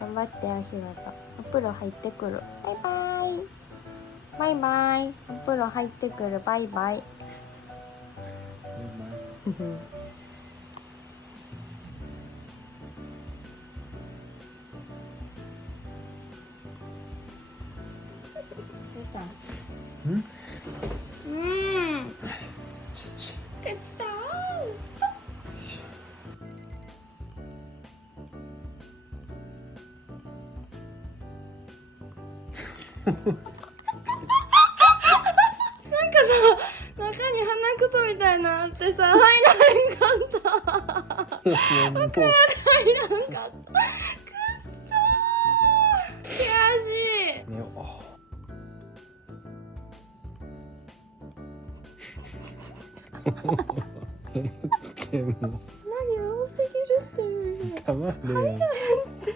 頑張って足元。お風呂入ってくる。バイバイ。バイバイ。お風呂入ってくる。バイバイ。どうしたん？くっそなんかさ、中に鼻くそみたいなのあってさ、入らへんかった。中入らんかった。くっそー。悔しい。何多すぎるっていう。入らへんって。